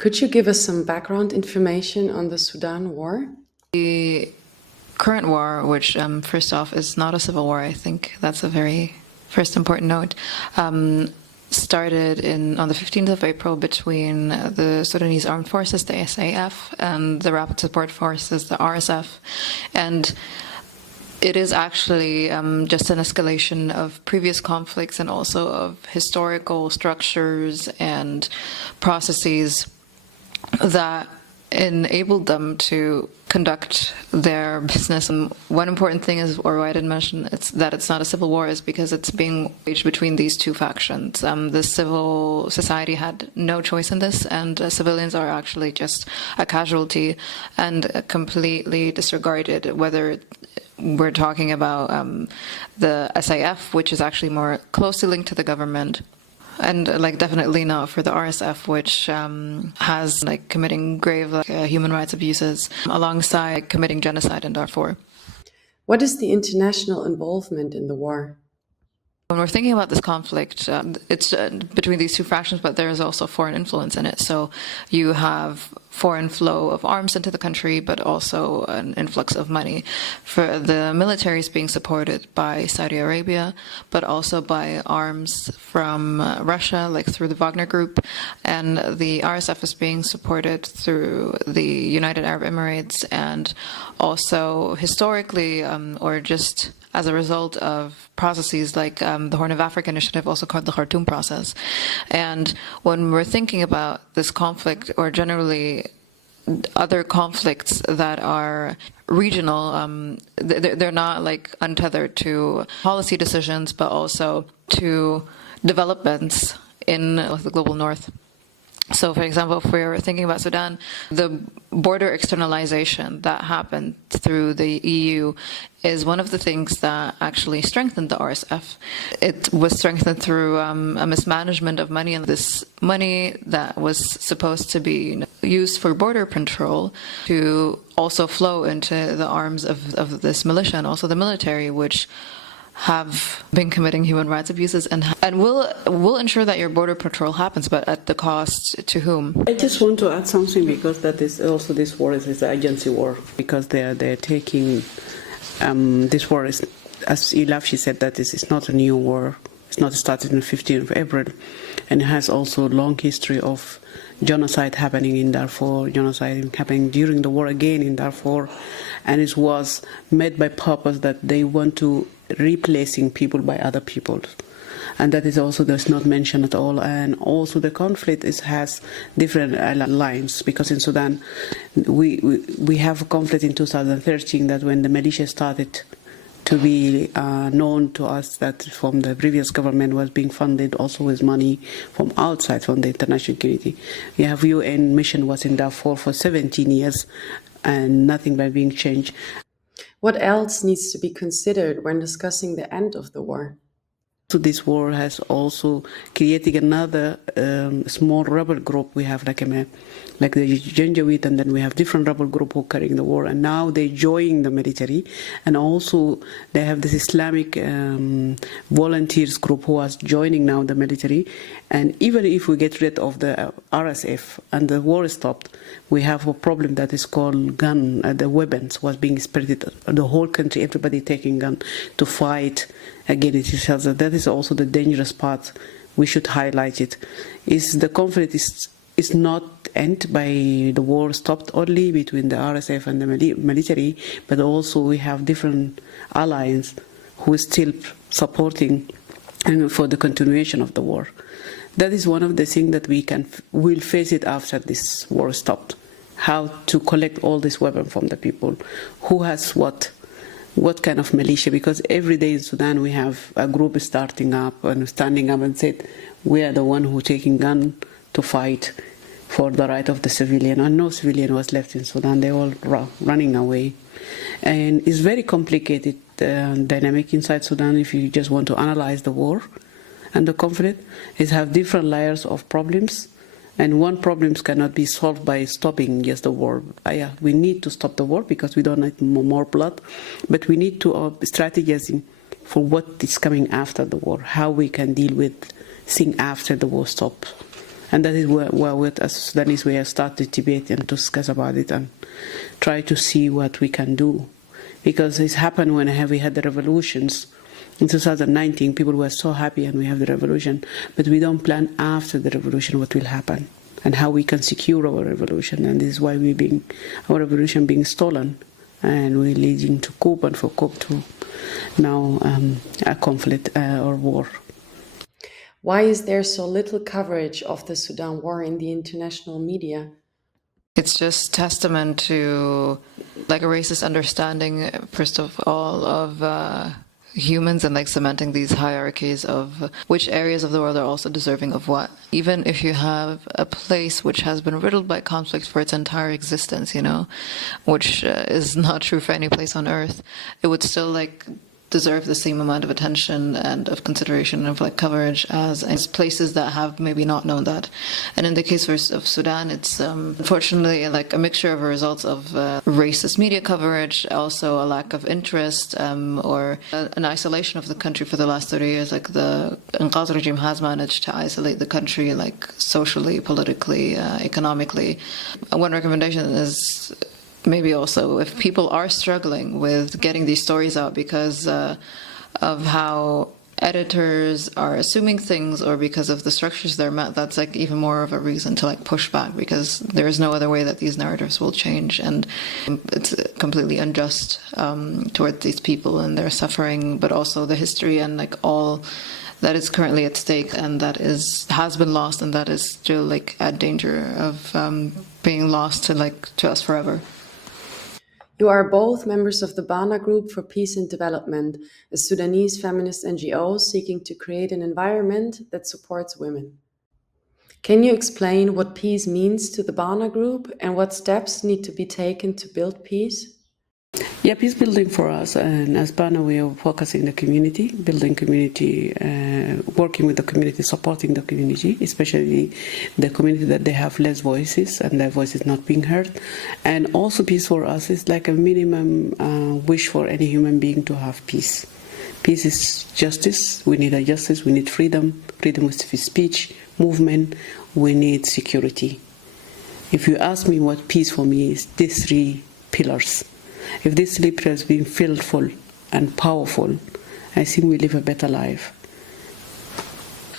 Could you give us some background information on the Sudan War? The current war, which first off is not a civil war, I think that's a very first important note, started on the 15th of April between the Sudanese Armed Forces, the SAF, and the Rapid Support Forces, the RSF. And it is actually just an escalation of previous conflicts and also of historical structures and processes that enabled them to conduct their business. And one important thing is, or I didn't mention, that it's not a civil war is because it's being waged between these two factions. The civil society had no choice in this, and civilians are actually just a casualty and completely disregarded, whether we're talking about the SAF, which is actually more closely linked to the government, and definitely not for the RSF, which has committing grave human rights abuses alongside committing genocide in Darfur. What is the international involvement in the war? When we're thinking about this conflict, it's between these two factions, but there is also foreign influence in it. So you have foreign flow of arms into the country, but also an influx of money. For the military is being supported by Saudi Arabia, but also by arms from Russia, through the Wagner Group, and the RSF is being supported through the United Arab Emirates, and also historically, or just as a result of processes like the Horn of Africa initiative, also called the Khartoum process. And when we're thinking about this conflict, or generally other conflicts that are regional, they're not untethered to policy decisions, but also to developments in the global north. So, for example, if we're thinking about Sudan, the border externalization that happened through the EU is one of the things that actually strengthened the RSF. It was strengthened through a mismanagement of money, and this money that was supposed to be used for border control to also flow into the arms of this militia and also the military, which have been committing human rights abuses and will ensure that your border patrol happens, but at the cost to whom? I just want to add something, because that is also, this war is an agency war, because they're taking this war is, as she said, that is not a new war. It's not started on the 15th of April, and it has also a long history of genocide happening in Darfur, genocide happening during the war again in Darfur, and it was made by purpose that they want to replacing people by other people, and that is also does not mentioned at all. And also the conflict has different lines, because in Sudan we have a conflict in 2013, that when the militia started to be known to us, that from the previous government was being funded also with money from outside, from the international community. You have UN mission was in Darfur for 17 years and nothing by being changed. What else needs to be considered when discussing the end of the war? So this war has also created another small rebel group. We have like the Janjaweed, and then we have different rebel group who are carrying the war, and now they join the military, and also they have this Islamic volunteers group who are joining now the military. And even if we get rid of the RSF and the war is stopped, we have a problem that is called gun. The weapons was being spread the whole country, everybody taking gun to fight against each other. That is also the dangerous part. We should highlight it. Is the conflict is not end by the war stopped only between the RSF and the military, but also we have different allies who are still supporting and for the continuation of the war. That is one of the things that will face it after this war stopped. How to collect all this weapon from the people, who has what kind of militia, because every day in Sudan we have a group starting up and standing up and said, we are the one who taking gun to fight for the right of the civilian, and no civilian was left in Sudan. They all running away, and it's very complicated dynamic inside Sudan. If you just want to analyze the war and the conflict, it have different layers of problems, and one problem cannot be solved by stopping just the war. We need to stop the war because we don't need more blood, but we need to strategize for what is coming after the war, how we can deal with things after the war stops. And that is where we, as Sudanese, we have started to debate and to discuss about it and try to see what we can do. Because it's happened when we had the revolutions. In 2019, people were so happy and we have the revolution, but we don't plan after the revolution what will happen and how we can secure our revolution. And this is why our revolution being stolen, and we're leading to coup, and for coup to now a conflict or war. Why is there so little coverage of the Sudan War in the international media? It's just testament to like a racist understanding, first of all, of humans, and like cementing these hierarchies of which areas of the world are also deserving of what. Even if you have a place which has been riddled by conflict for its entire existence, you know, which is not true for any place on earth, it would still like deserve the same amount of attention and of consideration and of like coverage as places that have maybe not known that. And in the case of Sudan, it's unfortunately like a mixture of results of racist media coverage, also a lack of interest or an isolation of the country for the last 30 years. Like the Inqaz regime has managed to isolate the country like socially, politically, economically. One recommendation is maybe also if people are struggling with getting these stories out because of how editors are assuming things or because of the structures they're met, that's like even more of a reason to like push back, because there is no other way that these narratives will change, and it's completely unjust towards these people and their suffering, but also the history and like all that is currently at stake and that has been lost and that is still like at danger of being lost to us forever. You are both members of the Bana Group for Peace and Development, a Sudanese feminist NGO seeking to create an environment that supports women. Can you explain what peace means to the Bana Group and what steps need to be taken to build peace? Yeah, peace building for us, and as Bana, we are focusing the community, building community, working with the community, supporting the community, especially the community that they have less voices and their voices not being heard. And also peace for us is like a minimum wish for any human being to have peace. Peace is justice. We need a justice. We need freedom, freedom of speech, movement. We need security. If you ask me what peace for me is, these three pillars. If this sleep has been filled full and powerful, I think we live a better life.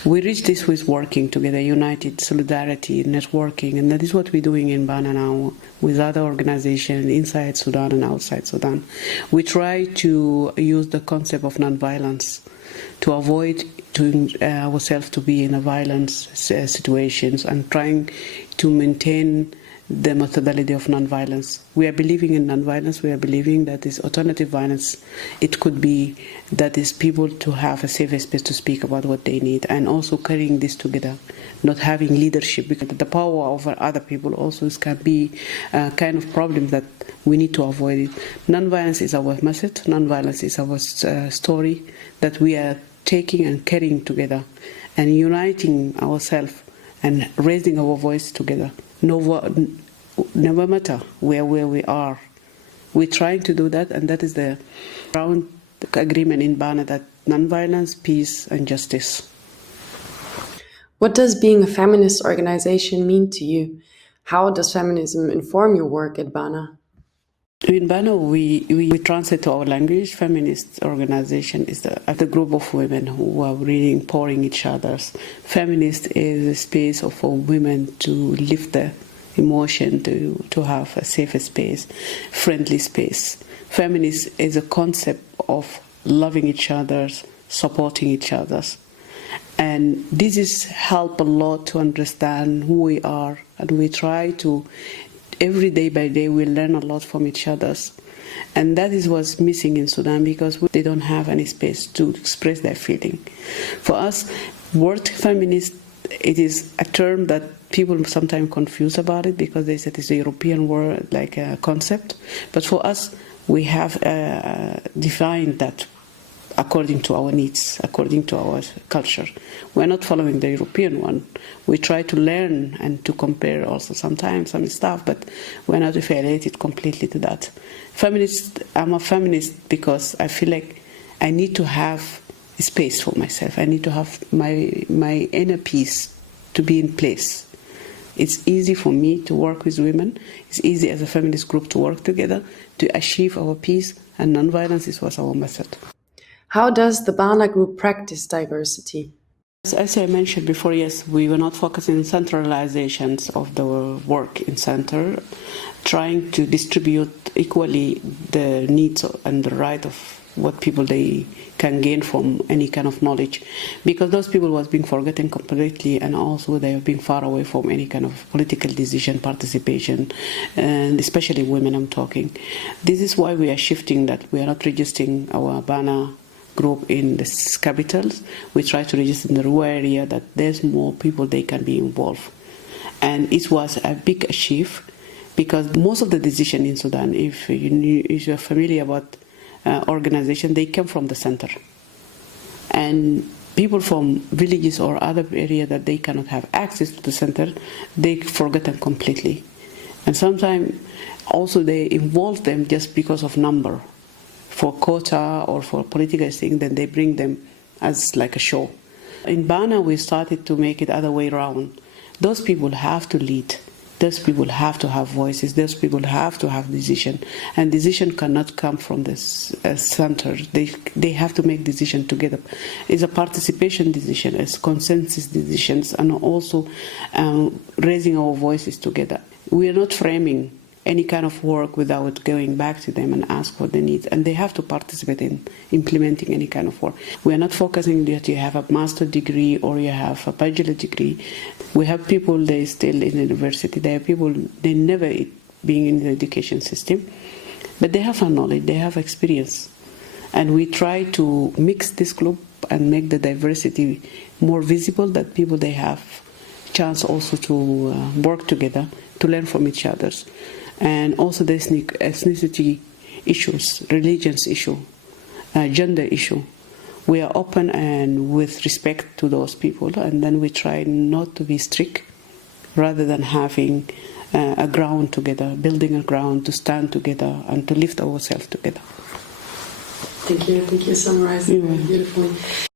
We reach this with working together, united, solidarity, networking, and that is what we're doing in Bana now with other organizations inside Sudan and outside Sudan. We try to use the concept of nonviolence to avoid ourselves to be in a violence situations and trying to maintain the methodology of nonviolence. We are believing in nonviolence. We are believing that this alternative violence, it could be that is people to have a safe space to speak about what they need, and also carrying this together, not having leadership, because the power over other people also can be a kind of problem that we need to avoid it. Nonviolence is our message. Nonviolence is our story that we are taking and carrying together and uniting ourselves and raising our voice together. Never matter where we are. We're trying to do that, and that is the round agreement in Bana, that nonviolence, peace, and justice. What does being a feminist organization mean to you? How does feminism inform your work at Bana? In Bana, we translate to our language. Feminist organization is the group of women who are really empowering each other. Feminist is a space for women to lift their emotion, to have a safer space, friendly space. Feminist is a concept of loving each other, supporting each other. And this is help a lot to understand who we are, and we try to every day by day we learn a lot from each other. And that is what's missing in Sudan, because they don't have any space to express their feeling. For us, word feminist, it is a term that people sometimes confuse about it, because they said it's a European word, like a concept. But for us, we have defined that according to our needs, according to our culture. We're not following the European one. We try to learn and to compare also sometimes some stuff, but we're not affiliated completely to that. I'm a feminist because I feel like I need to have space for myself. I need to have my inner peace to be in place. It's easy for me to work with women. It's easy as a feminist group to work together to achieve our peace, and non-violence was our method. How does the Bana Group practice diversity? As I mentioned before, yes, we were not focusing on centralizations of the work in center, trying to distribute equally the needs and the right of what people they can gain from any kind of knowledge, because those people was being forgotten completely, and also they have been far away from any kind of political decision participation, and especially women I'm talking. This is why we are shifting, that we are not registering our Bana Group in the capitals. We try to register in the rural area, that there's more people they can be involved. And it was a big achieve, because most of the decision in Sudan, if you're familiar about organization, they come from the center. And people from villages or other area that they cannot have access to the center, they forget them completely. And sometimes also they involve them just because of number, for quota or for political thing, then they bring them as like a show. In Bana, we started to make it other way around. Those people have to lead. Those people have to have voices. Those people have to have decision, and decision cannot come from this center. They have to make decision together. It's a participation decision, it's consensus decisions, and also raising our voices together. We are not framing any kind of work without going back to them and ask for the needs, and they have to participate in implementing any kind of work. We are not focusing that you have a master's degree or you have a bachelor degree. We have people, they still in university. There are people, they never being in the education system, but they have a knowledge, they have experience. And we try to mix this group and make the diversity more visible, that people, they have chance also to work together, to learn from each other. And also the ethnicity issues, religions issue, gender issue. We are open and with respect to those people, and then we try not to be strict, rather than having a ground together, building a ground to stand together and to lift ourselves together. Thank you. Thank you. Summarized beautifully.